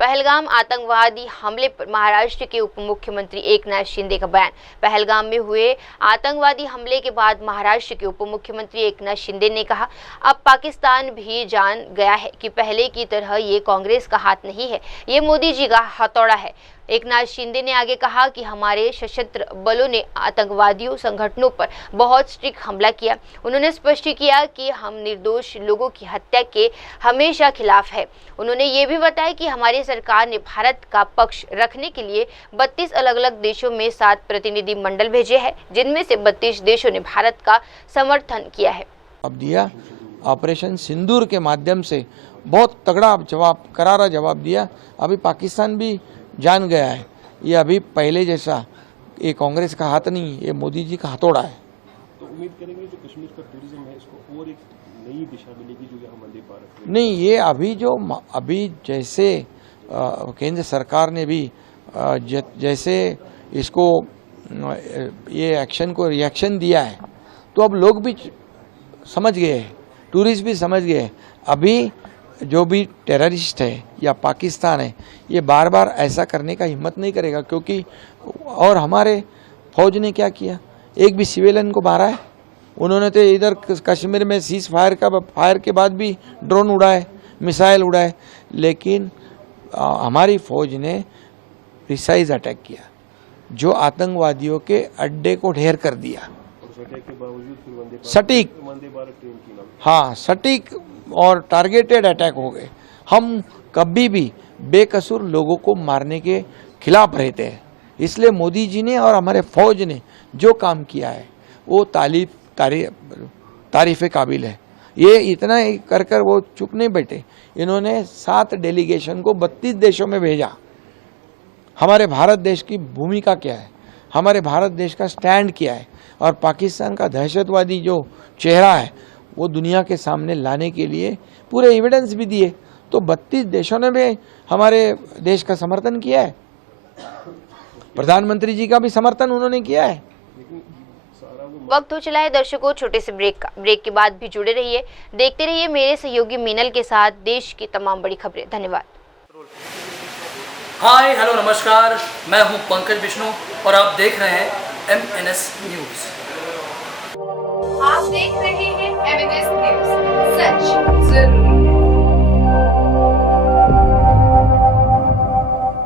पहलगाम आतंकवादी हमले पर महाराष्ट्र के उप मुख्यमंत्री एकनाथ शिंदे का बयान। पहलगाम में हुए आतंकवादी हमले के बाद महाराष्ट्र के उप मुख्यमंत्री एकनाथ शिंदे ने कहा, अब पाकिस्तान भी जान गया है कि पहले की तरह ये कांग्रेस का हाथ नहीं है, ये मोदी जी का हथौड़ा है। एकनाथ शिंदे ने आगे कहा कि हमारे सशस्त्र बलों ने आतंकवादियों संगठनों पर बहुत स्ट्रिक्ट हमला किया। उन्होंने स्पष्ट किया कि हम निर्दोष लोगों की हत्या के हमेशा खिलाफ है। उन्होंने ये भी बताया कि हमारी सरकार ने भारत का पक्ष रखने के लिए 32 अलग अलग देशों में 7 प्रतिनिधि मंडल भेजे हैं, जिनमें से 32 देशों ने भारत का समर्थन किया है। अब दिया ऑपरेशन सिंदूर के माध्यम से बहुत तगड़ा जवाब, करारा जवाब दिया। अभी पाकिस्तान भी जान गया है, ये अभी पहले जैसा ये कांग्रेस का हाथ नहीं, ये मोदी जी का हथौड़ा है। तो उम्मीद करेंगे जो कश्मीर का टूरिज्म है इसको और एक नई दिशा मिलेगी जो यहाँ वंदे भारत में। नहीं, ये अभी जैसे केंद्र सरकार ने भी जैसे इसको ये एक्शन को रिएक्शन दिया है, तो अब लोग भी समझ गए हैं, टूरिस्ट भी समझ गए हैं। अभी जो भी टेररिस्ट है या पाकिस्तान है, ये बार बार ऐसा करने का हिम्मत नहीं करेगा, क्योंकि और हमारे फौज ने क्या किया, एक भी सिविलियन को मारा है। उन्होंने तो इधर कश्मीर में सीज फायर के बाद भी ड्रोन उड़ाए, मिसाइल उड़ाए, लेकिन हमारी फौज ने प्रिसाइज अटैक किया, जो आतंकवादियों के अड्डे को ढेर कर दिया। सटीक, हाँ सटीक और टारगेटेड अटैक हो गए। हम कभी भी बेकसूर लोगों को मारने के खिलाफ रहते हैं, इसलिए मोदी जी ने और हमारे फौज ने जो काम किया है वो तारीफ़ काबिल है। ये इतना ही कर वो चुप नहीं बैठे, इन्होंने 7 डेलीगेशन को 32 देशों में भेजा। हमारे भारत देश की भूमिका क्या है, हमारे भारत देश का स्टैंड क्या है, और पाकिस्तान का दहशतवादी जो चेहरा है वो दुनिया के सामने लाने के लिए पूरे एविडेंस भी दिए। तो 32 देशों ने भी हमारे देश का समर्थन किया है, प्रधानमंत्री जी का भी समर्थन उन्होंने किया है। वक्त हो चला है दर्शकों छोटे से ब्रेक का। ब्रेक के बाद भी जुड़े रहिए, देखते रहिए मेरे सहयोगी मीनल के साथ देश की तमाम बड़ी खबरें। धन्यवाद। हाय हेलो नमस्कार, मैं हूं पंकज विष्णु और आप देख रहे हैं MNS न्यूज। आप देख रहे हैं MNS न्यूज, सच जरूरी।